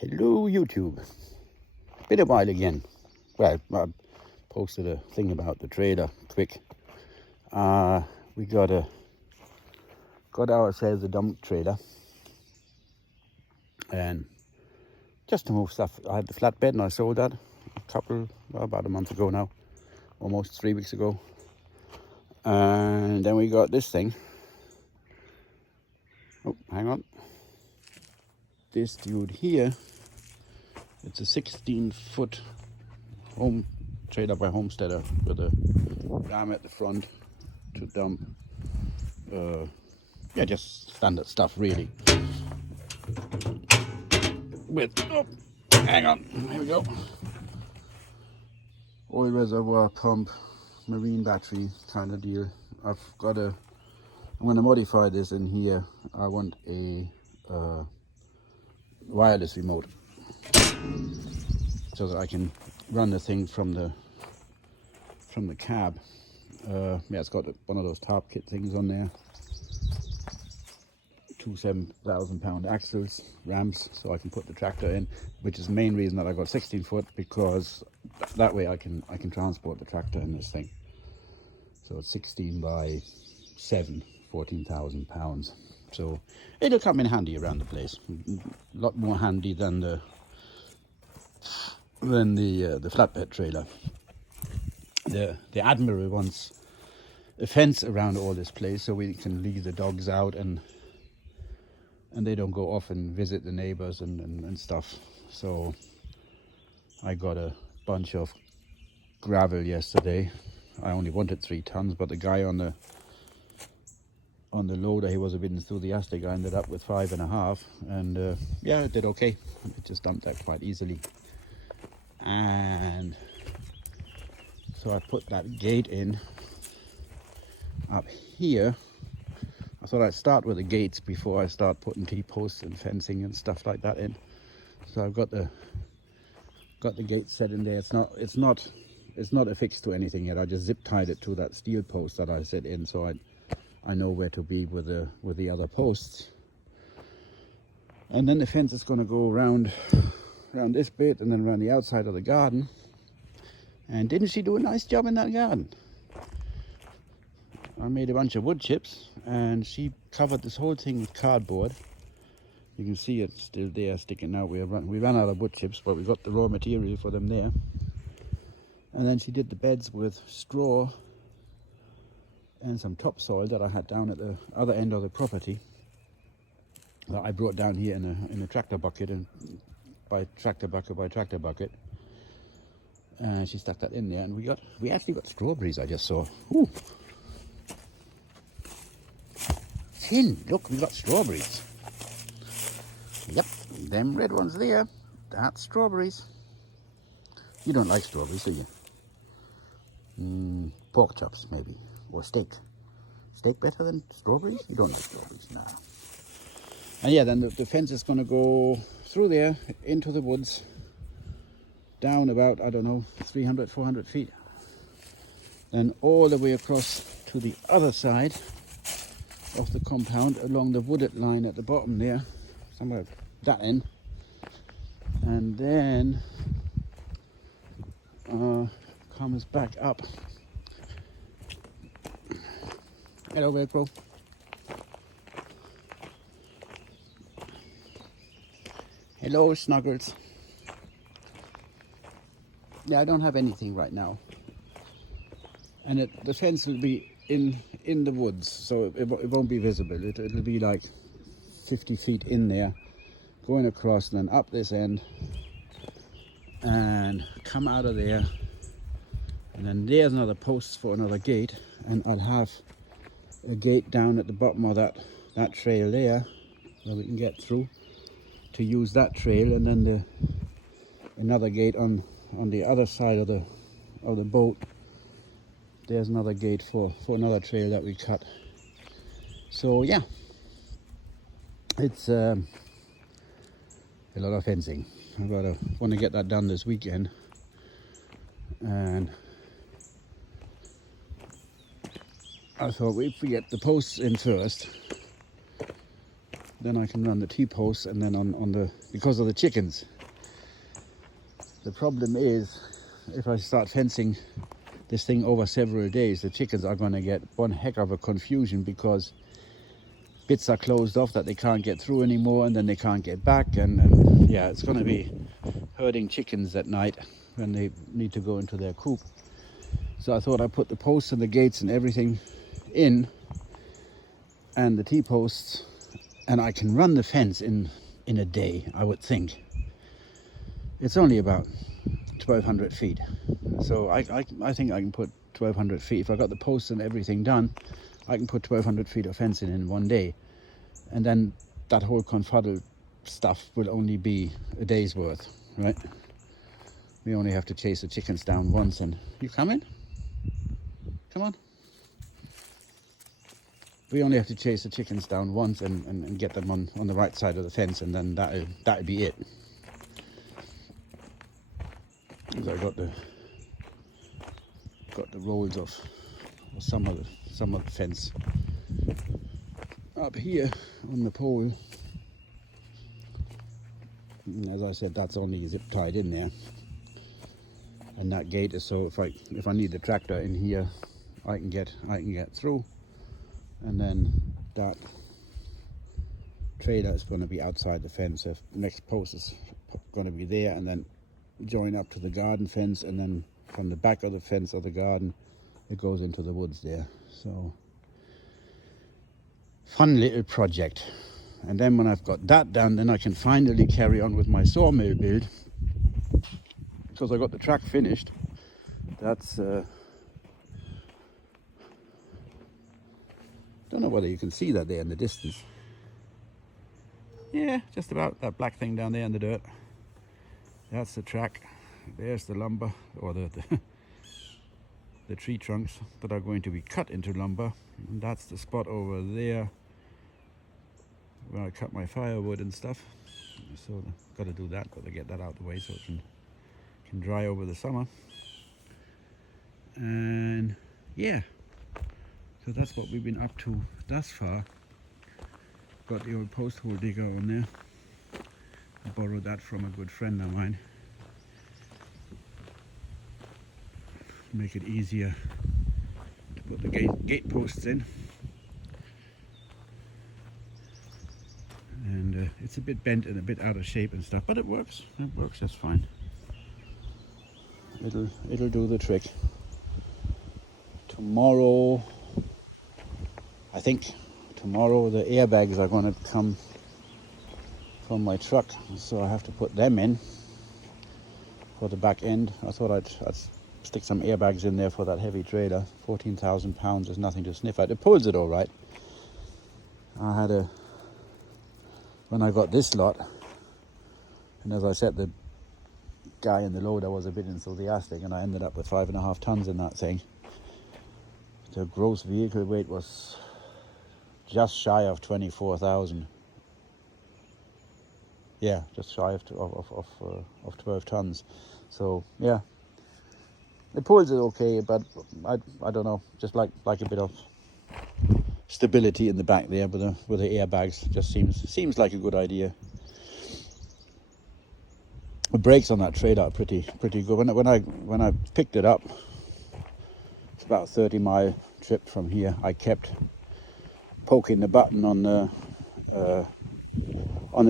Hello YouTube. Been a while again. Well, I posted a thing about the trailer quick. We got ourselves a dump trailer, and just to move stuff. I had the flatbed and I sold that about a month ago now, almost 3 weeks ago. And then we got this thing. Oh, hang on. This dude here. It's a 16-foot home trailer by Homestead with a ram at the front to dump. Just standard stuff really. Hang on, here we go. Oil reservoir pump, marine battery kind of deal. I'm going to modify this in here. I want a wireless remote, so that I can run the thing from the cab. It's got one of those top kit things on there. 2 7,000-pound axles, rams, so I can put the tractor in, which is the main reason that I got 16 foot, because that way I can transport the tractor in this thing. So it's 16 by 7, 14,000 pounds. So it'll come in handy around the place. A lot more handy than the flatbed trailer. The Admiral wants a fence around all this place so we can leave the dogs out and they don't go off and visit the neighbors and stuff. So I got a bunch of gravel yesterday. I only wanted 3 tons, but the guy on the loader, he was a bit enthusiastic. I ended up with 5.5, and it did okay. It just dumped that quite easily. And so I put that gate in up here. I thought I'd start with the gates before I start putting T-posts and fencing and stuff like that in. So I've got the gate set in there. It's not affixed to anything yet. I just zip tied it to that steel post that I set in, so I know where to be with the other posts. And then the fence is going to go around this bit and then around the outside of the garden. And didn't she do a nice job in that garden? I made a bunch of wood chips and she covered this whole thing with cardboard. You can see it's still there sticking out. We ran out of wood chips, but we got the raw material for them there. And then she did the beds with straw and some topsoil that I had down at the other end of the property that I brought down here in a tractor bucket, and by tractor bucket. And she stuck that in there, and we actually got strawberries. I just saw. Ooh. Finn, look, we got strawberries. Yep, them red ones there, that's strawberries. You don't like strawberries, do you? Pork chops maybe, or steak. Steak better than strawberries? You don't like strawberries, nah. And yeah, then the fence is going to go through there into the woods, down about, I don't know, 300, 400 feet. Then all the way across to the other side of the compound, along the wooded line at the bottom there, somewhere that end. And then comes back up. Hello, Velcro. Hello, Snuggles. Yeah, I don't have anything right now. And the fence will be in the woods, so it won't be visible. It'll be like 50 feet in there, going across and then up this end, and come out of there. And then there's another post for another gate, and I'll have a gate down at the bottom of that trail there, where we can get through to use that trail, and then another gate on the other side of the boat. There's another gate for another trail that we cut. So yeah, it's a lot of fencing. I want to get that done this weekend, and I thought if we get the posts in first, then I can run the T-posts, and then on the, because of the chickens. The problem is, if I start fencing this thing over several days, the chickens are going to get one heck of a confusion, because bits are closed off that they can't get through anymore, and then they can't get back, and yeah, it's going to be herding chickens at night when they need to go into their coop. So I thought I'd put the posts and the gates and everything in, and the T-posts, and I can run the fence in a day, I would think. It's only about 1,200 feet. So I think I can put 1,200 feet. If I got the posts and everything done, I can put 1,200 feet of fencing in one day. And then that whole confuddled stuff will only be a day's worth, right? We only have to chase the chickens down once. And you coming? Come on. We only have to chase the chickens down once and get them on the right side of the fence, and then that'll be it. Because I got the rolls of some of the fence up here on the pole. And as I said, that's only zip tied in there, and that gate is so if I need the tractor in here, I can get through. And then that trailer is going to be outside the fence. The next post is going to be there, and then join up to the garden fence, and then from the back of the fence of the garden it goes into the woods there. So fun little project. And then when I've got that done, then I can finally carry on with my sawmill build, because I got the track finished. That's don't know whether you can see that there in the distance. Yeah, just about, that black thing down there in the dirt. That's the track. There's the lumber, or the tree trunks that are going to be cut into lumber. And that's the spot over there where I cut my firewood and stuff. So I've got to do that, got to get that out of the way so it can dry over the summer. And yeah, so that's what we've been up to thus far. Got the old post hole digger on there. I borrowed that from a good friend of mine. Make it easier to put the gate posts in. And it's a bit bent and a bit out of shape and stuff, but it works. It works just fine. It'll do the trick. Tomorrow, I think tomorrow the airbags are going to come from my truck, so I have to put them in for the back end. I thought I'd stick some airbags in there for that heavy trailer. 14,000 pounds is nothing to sniff at. It pulls it all right. When I got this lot, and as I said, the guy in the loader was a bit enthusiastic, and I ended up with 5.5 tons in that thing. The gross vehicle weight was just shy of 24,000. Yeah, just shy of 12 tons. So yeah, it pulls it okay, but I don't know, just like a bit of stability in the back there with the airbags just seems like a good idea. The brakes on that trailer are pretty good. When I picked it up, it's about a 30-mile trip from here. I kept poking the button on the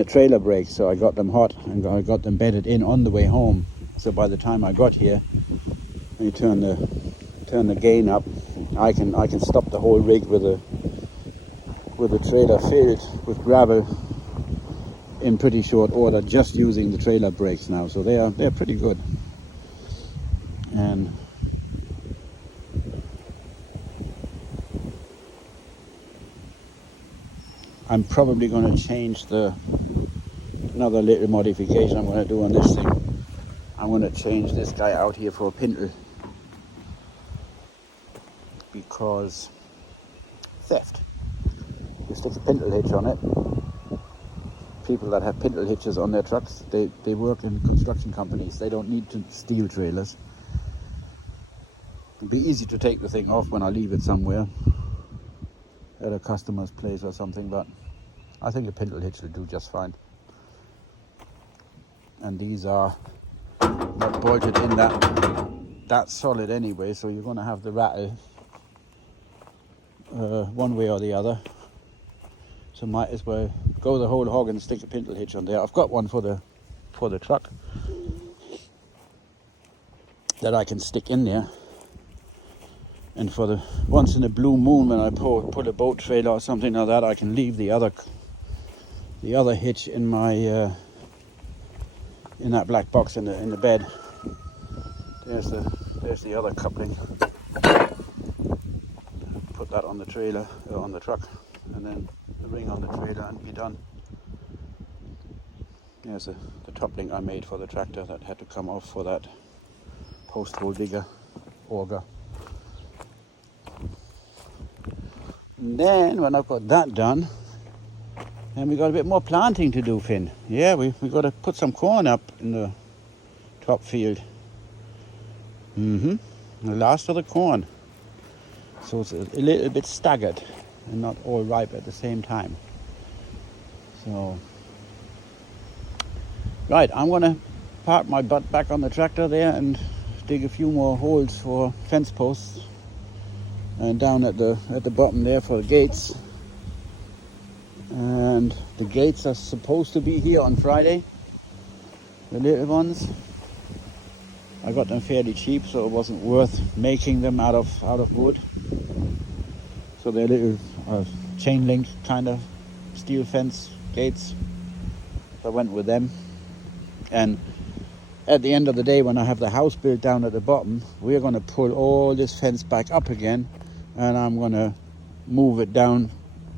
trailer brakes, so I got them hot and I got them bedded in on the way home. So by the time I got here, when you turn the gain up, I can stop the whole rig with a trailer filled with gravel in pretty short order, just using the trailer brakes now. So they're pretty good. And I'm probably going to change another little modification I'm going to do on this thing. I'm going to change this guy out here for a pintle, because theft. You stick a pintle hitch on it. People that have pintle hitches on their trucks, they work in construction companies. They don't need to steal trailers. It'd be easy to take the thing off when I leave it somewhere at a customer's place or something, but I think a pintle hitch will do just fine. And these are not bolted in that solid anyway, so you're going to have the rattle one way or the other. So might as well go the whole hog and stick a pintle hitch on there. I've got one for the truck that I can stick in there. And for the once in a blue moon, when I put a boat trailer or something like that, I can leave the other hitch in my in that black box in the bed. There's the other coupling. Put that on the trailer on the truck, and then the ring on the trailer, and be done. There's the toppling I made for the tractor that had to come off for that post hole digger auger. And then when I've got that done, then we got a bit more planting to do, Finn. Yeah, we got to put some corn up in the top field. The last of the corn. So it's a little bit staggered and not all ripe at the same time. So, right, I'm gonna park my butt back on the tractor there and dig a few more holes for fence posts. And down at the bottom there for the gates. And the gates are supposed to be here on Friday, the little ones. I got them fairly cheap, so it wasn't worth making them out of wood. So they're little chain link kind of steel fence gates. So I went with them. And at the end of the day, when I have the house built down at the bottom, we're going to pull all this fence back up again. And I'm going to move it down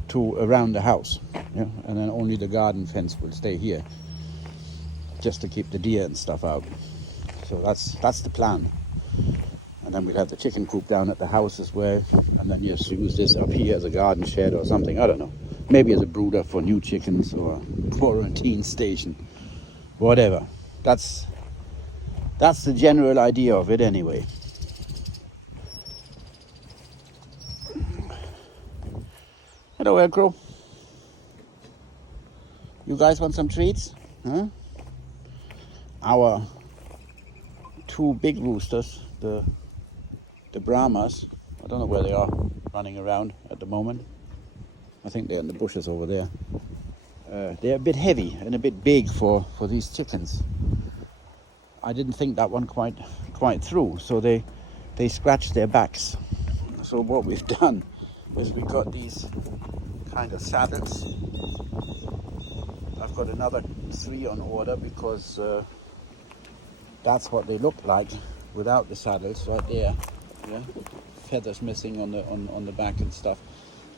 to around the house. Yeah? And then only the garden fence will stay here, just to keep the deer and stuff out. So that's the plan. And then we'll have the chicken coop down at the house as well. And then just use this up here as a garden shed or something. I don't know. Maybe as a brooder for new chickens or quarantine station. Whatever. That's the general idea of it anyway. Hello, Elcrow. You guys want some treats? Huh? Our two big roosters, the Brahmas, I don't know where they are running around at the moment. I think they're in the bushes over there. They're a bit heavy and a bit big for these chickens. I didn't think that one quite through, so they scratched their backs. So what we've done is we got these kind of saddles. I've got another 3 on order because that's what they look like without the saddles right there. Yeah, feathers missing on the back and stuff.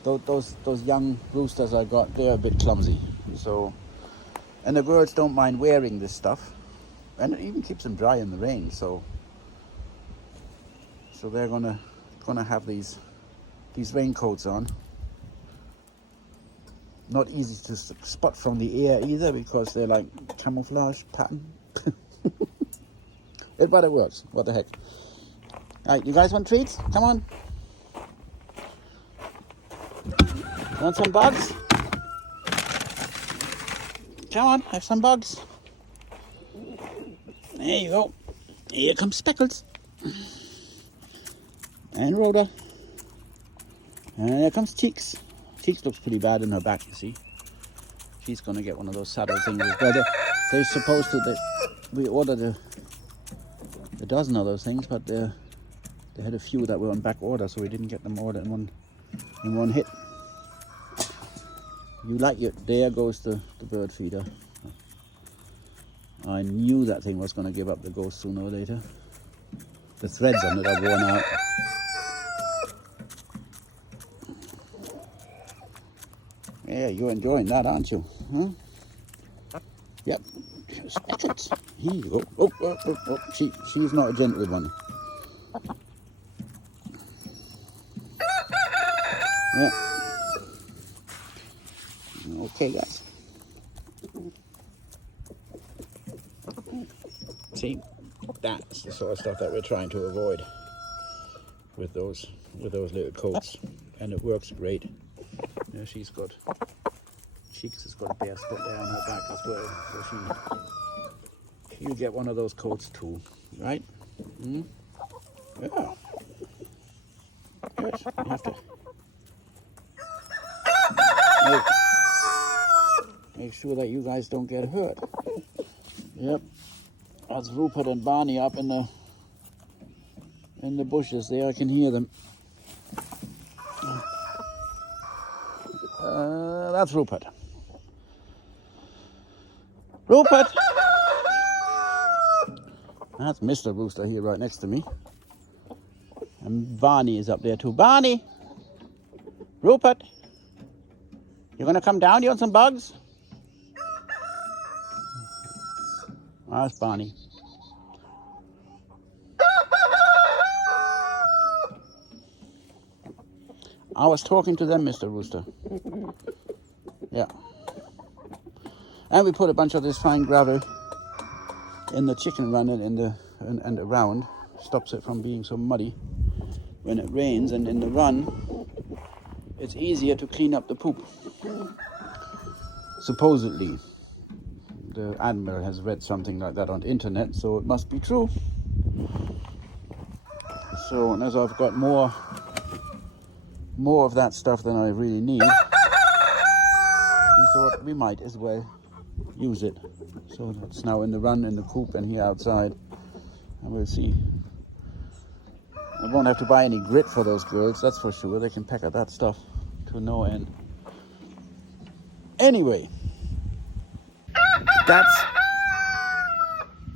Those young roosters I got, they're a bit clumsy. So, and the birds don't mind wearing this stuff, and it even keeps them dry in the rain. So they're gonna have these raincoats on. Not easy to spot from the air either because they're like camouflage pattern. But it works. What the heck? Alright, you guys want treats? Come on. Want some bugs? Come on, have some bugs. There you go. Here comes Speckles. And Rhoda. And here comes Cheeks. Cheeks looks pretty bad in her back, you see. She's going to get one of those saddle things as well. They're supposed to... we ordered a dozen of those things, but they had a few that were on back order, so we didn't get them ordered in one hit. You like it. There goes the bird feeder. I knew that thing was going to give up the ghost sooner or later. The threads on it are worn out. Yeah, you're enjoying that, aren't you? Huh? Yep. Speckles. Here you go. Oh. She's not a gentle one. Yeah. Okay, guys. See, that's the sort of stuff that we're trying to avoid with those little coats, and it works great. Yeah, she's got Cheeks has got a bare spot there on her back as well, so she'll get one of those coats too, right? Mm? Yeah. Yes, you have to make sure that you guys don't get hurt. Yep. That's Rupert and Barney up in the bushes there. I can hear them. That's Rupert. Rupert! That's Mr. Rooster here right next to me. And Barney is up there too. Barney! Rupert! You gonna come down? You want some bugs? That's Barney. I was talking to them, Mr. Rooster. Yeah. And we put a bunch of this fine gravel in the chicken run and around. Stops it from being so muddy when it rains. And in the run, it's easier to clean up the poop. Supposedly. The Admiral has read something like that on the internet, so it must be true. So, and as I've got more of that stuff than I really need, we thought we might as well use it. So it's now in the run, in the coop, and here outside, and we'll see. I won't have to buy any grit for those girls, that's for sure. They can pack up that stuff to no end. Anyway, that's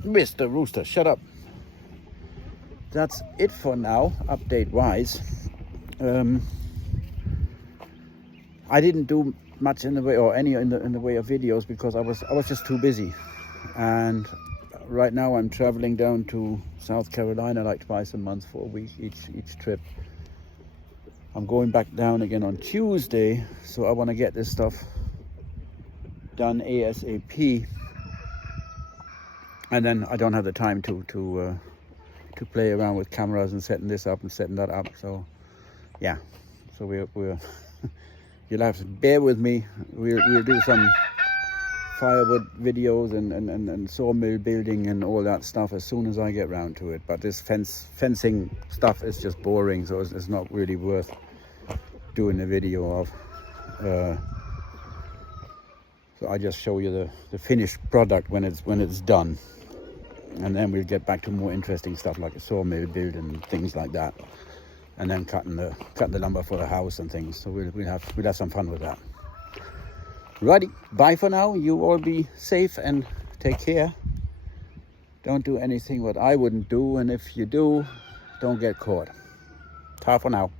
Mr. Rooster. Shut up. That's it for now, update-wise. I didn't do much in the way, or any in the way of videos, because I was just too busy. And right now I'm traveling down to South Carolina like twice a month for a week each trip. I'm going back down again on Tuesday, so I want to get this stuff done ASAP. And then I don't have the time to play around with cameras and setting this up and setting that up. So yeah, so we're you'll have to bear with me. We'll do some firewood videos and sawmill building and all that stuff as soon as I get round to it. But this fencing stuff is just boring, so it's not really worth doing a video of. So I just show you the finished product when it's done, and then we'll get back to more interesting stuff like a sawmill build and things like that, and then cutting the lumber for the house and things. So we'll have some fun with that. Righty, bye for now. You all be safe and take care. Don't do anything what I wouldn't do, and if you do, don't get caught. Ta for now.